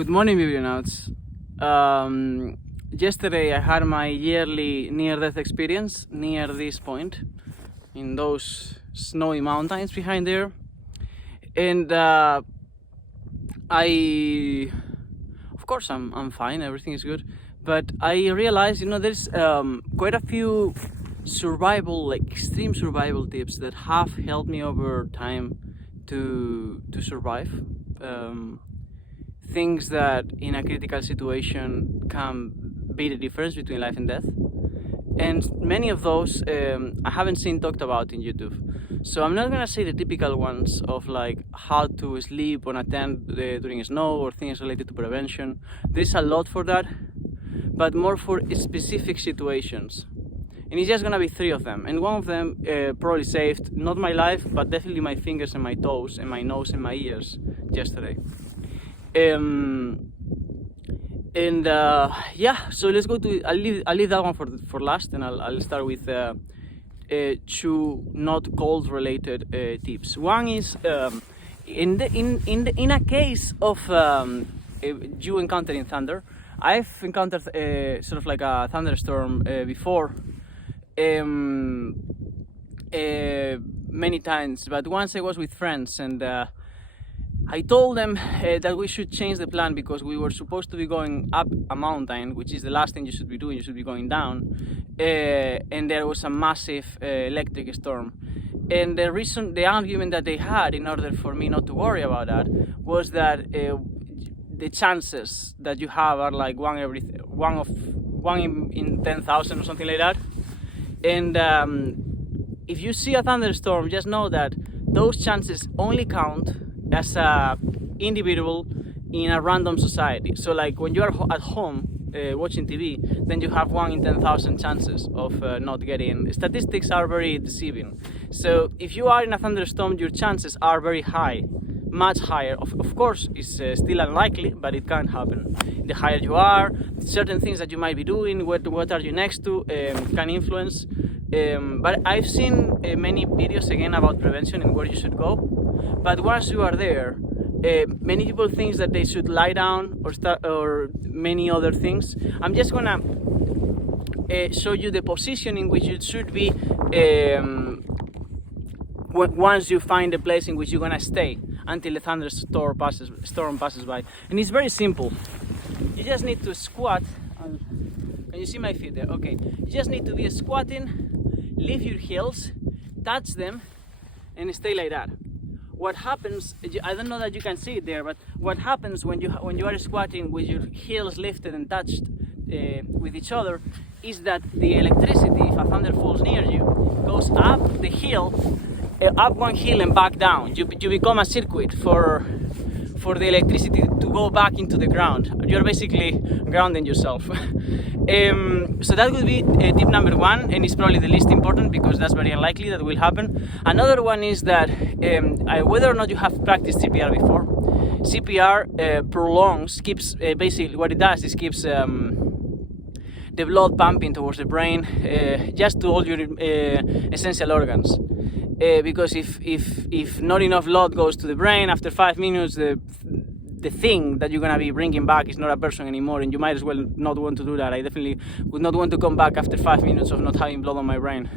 Good morning, Biblionauts. Yesterday I had my yearly near-death experience near this point, in those snowy mountains behind there. And of course I'm fine, everything is good. But I realized, there's quite a few extreme survival tips that have helped me over time to survive. Things that in a critical situation can be the difference between life and death. And many of those I haven't seen talked about in YouTube. So I'm not gonna say the typical ones of like how to sleep on a tent during snow or things related to prevention. There's a lot for that, but more for specific situations. And it's just gonna be 3 of them. And one of them probably saved not my life, but definitely my fingers and my toes and my nose and my ears yesterday. So let's go to. I'll leave that one for last, and I'll start with 2 not cold related tips. One is in a case of you encountering thunder. I've encountered sort of like a thunderstorm before, many times, but once I was with friends and I told them that we should change the plan because we were supposed to be going up a mountain, which is the last thing you should be doing. You should be going down, and there was a massive electric storm. And the argument that they had in order for me not to worry about that was that the chances that you have are like one in 10,000 or something like that. And if you see a thunderstorm, just know that those chances only count as a individual in a random society. So like when you are at home watching TV, then you have 1 in 10,000 chances of not getting. Statistics are very deceiving. So if you are in a thunderstorm, your chances are very high, much higher. Of course, it's still unlikely, but it can happen. The higher you are, certain things that you might be doing, what are you next to, can influence. But I've seen many videos again about prevention and where you should go. But once you are there, many people think that they should lie down or many other things. I'm just gonna show you the position in which you should be once you find a place in which you're gonna stay until the thunderstorm passes by. And it's very simple. You just need to squat. Can you see my feet there? Okay. You just need to be squatting, lift your heels, touch them, and stay like that. What happens, I don't know that you can see it there, but what happens when you are squatting with your heels lifted and touched with each other is that the electricity, if a thunder falls near you, goes up the hill, up one hill and back down. You become a circuit for the electricity to go back into the ground. You're basically grounding yourself. So that would be tip number 1, and it's probably the least important because that's very unlikely that will happen. Another one is that whether or not you have practiced CPR before, CPR keeps basically what it does is keeps the blood pumping towards the brain, just to all your essential organs. Because if not enough blood goes to the brain after 5 minutes, the thing that you're gonna be bringing back is not a person anymore, and you might as well not want to do that. I definitely would not want to come back after 5 minutes of not having blood on my brain,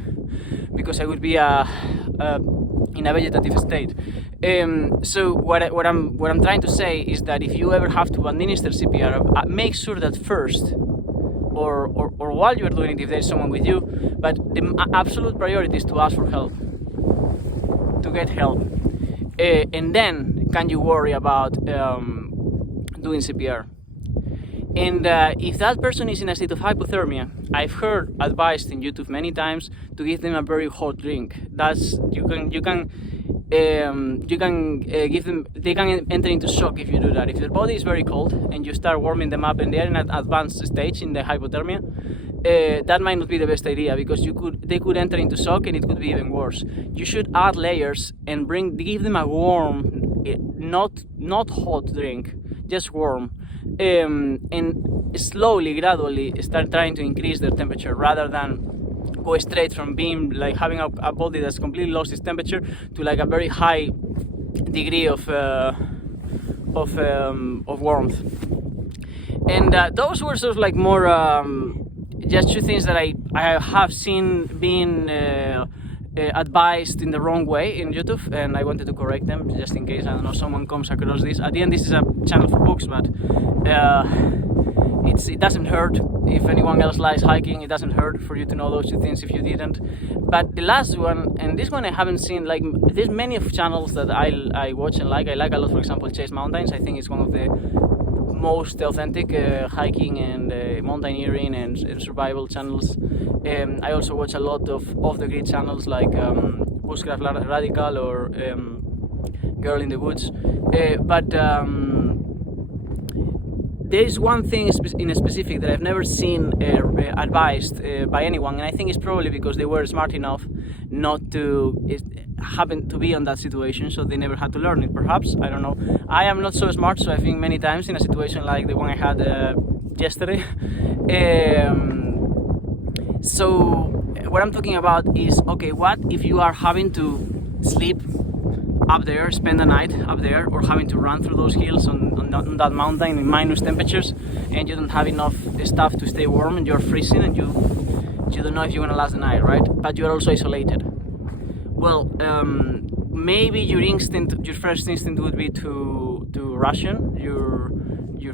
because I would be in a vegetative state. So what I'm trying to say is that if you ever have to administer CPR, make sure that first, or while you're doing it, if there's someone with you, but the absolute priority is to ask for help, to get help, and then can you worry about doing CPR. And if that person is in a state of hypothermia, I've heard advised in YouTube many times to give them a very hot drink. You can give them. They can enter into shock if you do that. If their body is very cold and you start warming them up and they're in an advanced stage in the hypothermia, that might not be the best idea, because they could enter into shock and it could be even worse. You should add layers and give them a warm, not hot drink, just warm, and slowly, gradually start trying to increase their temperature rather than go straight from being like having a body that's completely lost its temperature to like a very high degree of of warmth. And those were sort of like more just two things that I have seen being advised in the wrong way in YouTube, and I wanted to correct them just in case, I don't know, someone comes across this. At the end, this is a channel for books, but it doesn't hurt if anyone else likes hiking. It doesn't hurt for you to know those two things if you didn't. But the last one, and this one I haven't seen, like there's many of channels that I watch and like. I like a lot, for example, Chase Mountains. I think it's one of the most authentic hiking and mountaineering and survival channels. I also watch a lot of off-the-grid channels like Bushcraft Radical or Girl in the Woods. But there is one thing in specific that I've never seen advised by anyone, and I think it's probably because they were smart enough not to happen to be on that situation, so they never had to learn it, perhaps. I don't know. I am not so smart, so I think many times in a situation like the one I had yesterday. So what I'm talking about is, okay, what if you are having to sleep up there, spend the night up there, or having to run through those hills on that mountain in minus temperatures, and you don't have enough stuff to stay warm, and you're freezing, and you don't know if you're gonna last the night, right? But you're also isolated. Well, maybe your first instinct would be to ration your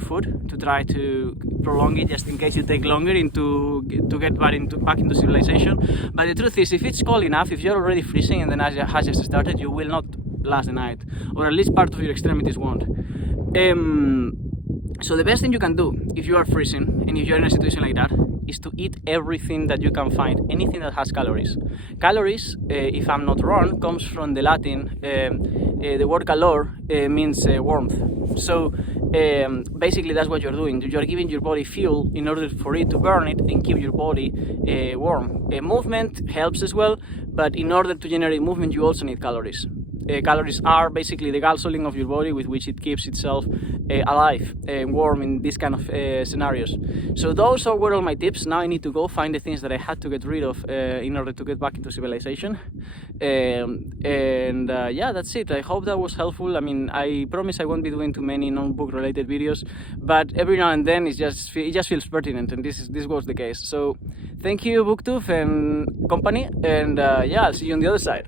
food, to try to prolong it just in case you take longer to get back into civilization. But the truth is, if it's cold enough, if you're already freezing and the night has just started, you will not last the night, or at least part of your extremities won't. So the best thing you can do if you are freezing and if you're in a situation like that is to eat everything that you can find, anything that has calories. Calories, if I'm not wrong, comes from the Latin. The word calor means warmth. So basically that's what you're doing. You're giving your body fuel in order for it to burn it and keep your body warm. Movement helps as well, but in order to generate movement you also need calories. Calories are basically the gasoline of your body with which it keeps itself alive and warm in these kind of scenarios. So those were all my tips. Now I need to go find the things that I had to get rid of in order to get back into civilization. Yeah, that's it. I hope that was helpful. I mean, I promise I won't be doing too many non-book related videos, but every now and then it just feels pertinent, and this was the case. So thank you, Booktooth and company, and yeah, I'll see you on the other side.